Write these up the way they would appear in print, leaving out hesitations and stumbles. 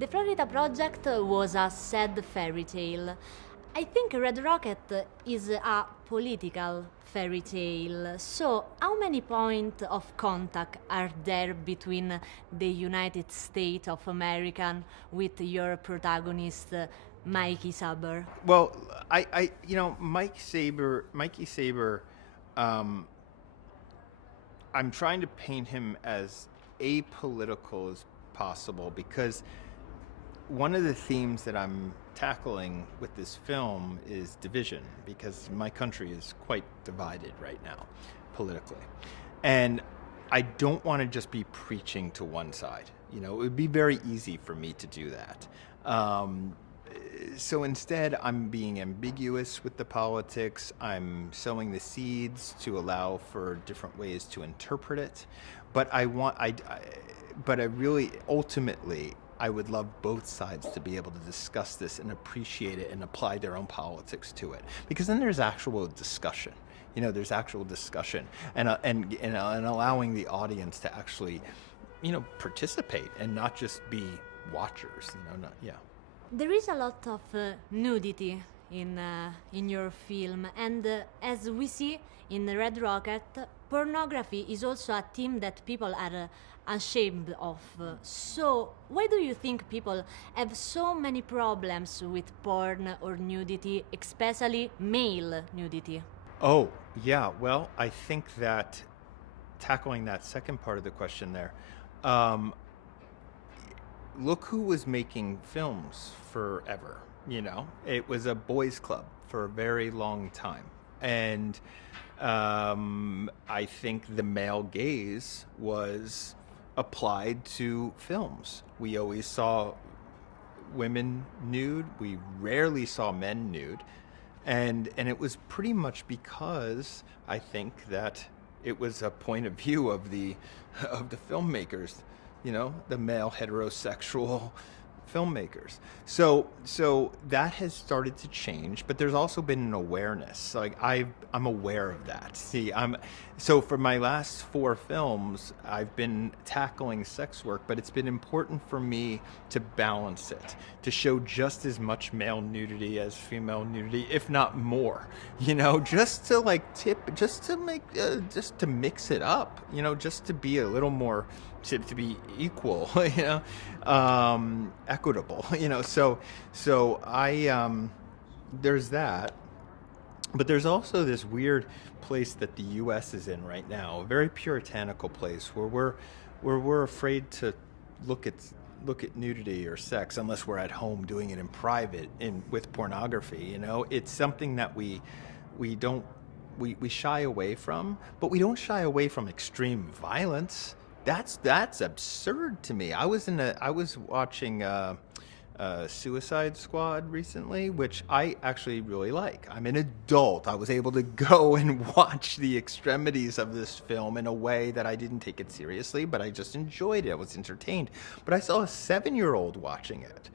The Florida Project was a sad fairy tale. I think Red Rocket is a political fairy tale. So, how many points of contact are there between the United States of America with your protagonist, Mikey Saber? Well, Mikey Saber, um, I'm trying to paint him as apolitical as possible because one of the themes that I'm tackling with this film is division, because my country is quite divided right now politically. And I don't want to just be preaching to one side. It would be very easy for me to do that. So instead, I'm being ambiguous with the politics. I'm sowing the seeds to allow for different ways to interpret it. But but I really, ultimately, I would love both sides to be able to discuss this and appreciate it and apply their own politics to it. Because then there's actual discussion. There's actual discussion and allowing the audience to actually, participate and not just be watchers. There is a lot of nudity in your film, and as we see in Red Rocket, pornography is also a theme that people are ashamed of. So, why do you think people have so many problems with porn or nudity, especially male nudity? Oh, yeah. Well, I think that tackling that second part of the question there, look who was making films forever. It was a boys' club for a very long time. And I think the male gaze was applied to films. We always saw women nude. We rarely saw men nude. And it was pretty much because I think that it was a point of view of the filmmakers, the male heterosexual filmmakers. So that has started to change, but there's also been an awareness. Like I'm aware of that. So for my last 4 films, I've been tackling sex work, but it's been important for me to balance it, to show just as much male nudity as female nudity, if not more. Just to just to mix it up. Just to be a little more. To be equal, equitable, So I there's that, but there's also this weird place that the U.S. is in right now, a very puritanical place where we're afraid to look at nudity or sex unless we're at home doing it in private with pornography. It's something that we shy away from, but we don't shy away from extreme violence. That's absurd to me. I was watching Suicide Squad recently, which I actually really like. I'm an adult. I was able to go and watch the extremities of this film in a way that I didn't take it seriously, but I just enjoyed it. I was entertained. But I saw a 7-year-old watching it,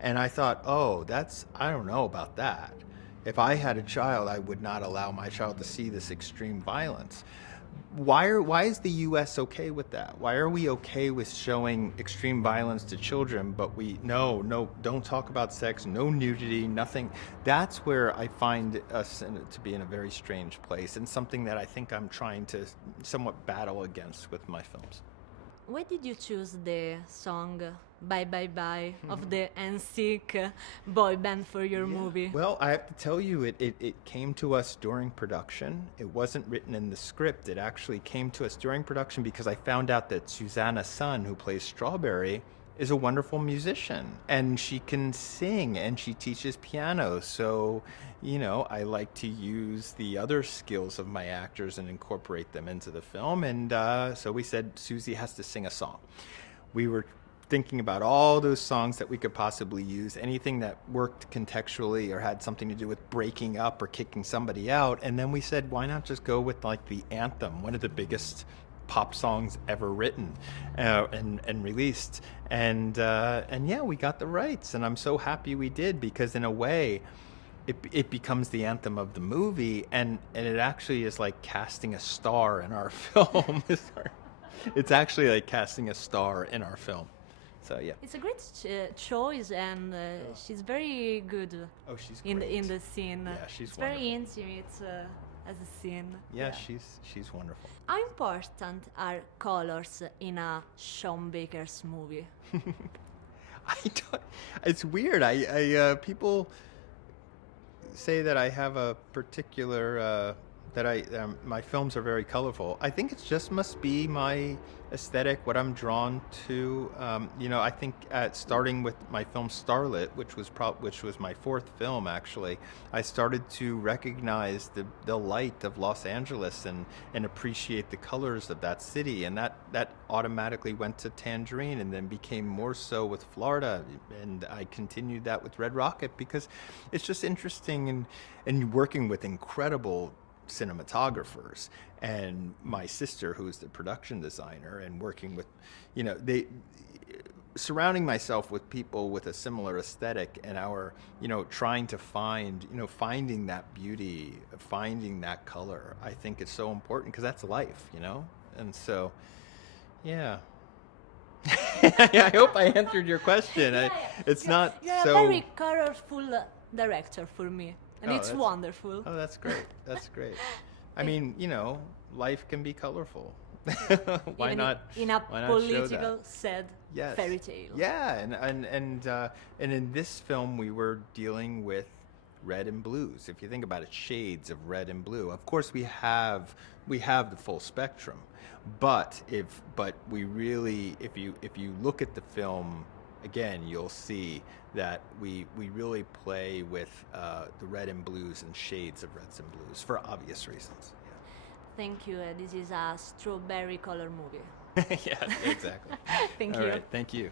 and I thought, I don't know about that. If I had a child, I would not allow my child to see this extreme violence. Why is the U.S. okay with that? Why are we okay with showing extreme violence to children, but don't talk about sex, no nudity, nothing? That's where I find us to be in a very strange place, and something that I think I'm trying to somewhat battle against with my films. Why did you choose the song Bye Bye Bye of the NSYNC boy band for your movie? Well, I have to tell you, it came to us during production. It wasn't written in the script. It actually came to us during production because I found out that Suzanna's son, who plays Strawberry, is a wonderful musician, and she can sing, and she teaches piano. So, I like to use the other skills of my actors and incorporate them into the film. And so we said, Susie has to sing a song. We were thinking about all those songs that we could possibly use, anything that worked contextually or had something to do with breaking up or kicking somebody out. And then we said, why not just go with like the anthem, one of the biggest pop songs ever written and released. And yeah, we got the rights, and I'm so happy we did, because in a way, it becomes the anthem of the movie, and it actually is like casting a star in our film. It's actually like casting a star in our film. So yeah. It's a great choice, and she's very good Oh, she's in great. the scene. Yeah, she's it's wonderful. very intimate as a scene. Yeah, she's wonderful. How important are colors in a Sean Baker's movie? I don't. It's weird. I people say that I have a particular that my films are very colorful. I think it just must be my aesthetic, what I'm drawn to. I think starting with my film Starlit, which was my fourth film actually, I started to recognize the light of Los Angeles and appreciate the colors of that city, and that automatically went to Tangerine, and then became more so with Florida, and I continued that with Red Rocket because it's just interesting and working with incredible cinematographers, and my sister, who's the production designer, and working with, surrounding myself with people with a similar aesthetic, and trying to finding that beauty, finding that color. I think it's so important because that's life, and so, yeah. I hope I answered your question. You're a very colorful director for me. And it's wonderful. Oh, that's great. That's great. I mean, life can be colorful. Why Even not? In a why not political sad Yes. fairy tale. Yeah, and in this film we were dealing with red and blues. If you think about it, shades of red and blue. Of course, we have the full spectrum, but if you look at the film again, you'll see that we really play with the red and blues and shades of reds and blues for obvious reasons. Thank you. This is a strawberry color movie. Yeah, exactly. Thank All you. right, thank you.